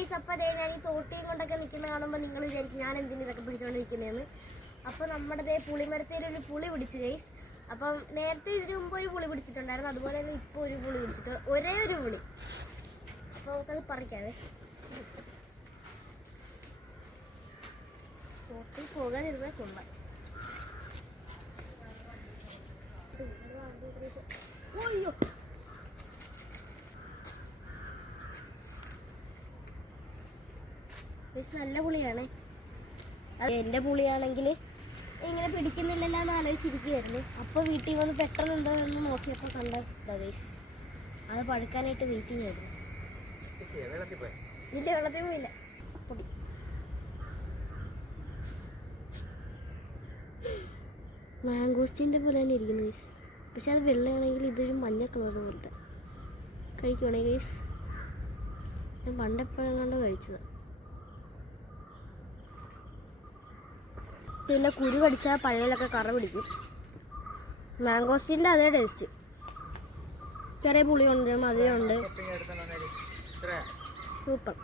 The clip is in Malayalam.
ഗൈസ്, അപ്പോൾ ഞാൻ ഈ തോട്ടിയും കൊണ്ടൊക്കെ നിൽക്കുന്ന കാണുമ്പോൾ നിങ്ങൾ വിചാരിക്കും ഞാൻ എന്തിനും ഇതൊക്കെ പിടിച്ചുകൊണ്ട് നിൽക്കുന്നതെന്ന്. അപ്പോൾ നമ്മുടെ പുളിമരത്തിൽ ഒരു പുളി പിടിച്ചു ഗൈസ്. അപ്പം നേരത്തെ ഇതിനു മുമ്പ് ഒരു പുളി പിടിച്ചിട്ടുണ്ടായിരുന്നു, അതുപോലെ തന്നെ ഇപ്പോൾ ഒരു പുളി പിടിച്ചിട്ട് ഒരേ ഒരു പുളി. അപ്പോൾ നമുക്കത് പറിക്കാവേ. തോട്ടിൽ പോകാനിരുന്നാൽ കൊള്ളാം. അയ്യോ, നല്ല പുളിയാണേ. അത് എൻ്റെ പുളിയാണെങ്കിൽ ഇങ്ങനെ പിടിക്കുന്നില്ലല്ലോ എന്ന് ആലോചിച്ചിരിക്കുകയായിരുന്നു. അപ്പോൾ വീട്ടിൽ വന്ന് പെട്ടെന്നുണ്ടോ എന്ന് നോക്കിയപ്പോൾ കണ്ട ഗൈസ്, അത് പഴുക്കാനായിട്ട് വെയിറ്റിംഗ് ആയിരുന്നു. ഇല്ല, വെള്ളത്തിൽ പോയില്ല. പൊടി മാംഗോസ്റ്റിൻ്റെ പോലെ തന്നെ ഇരിക്കുന്നു ഗൈസ്. പക്ഷെ അത് വെള്ളയാണെങ്കിൽ ഇതൊരു മഞ്ഞ കളർ പോലത്തെ. കഴിക്കുവാണേ ഗൈസ്. ഞാൻ പണ്ടെപ്പോഴും കണ്ടോ കഴിച്ചതാണ്. പിന്നെ കുരു കടിച്ചാൽ പഴയിലൊക്കെ കറ പിടിക്കും. മാംഗോസ്റ്റിൻ്റെ അതേ ടേസ്റ്റ്. ചെറിയ പുളിയുണ്ട്, മധുരമുണ്ട്. സൂപ്പർ.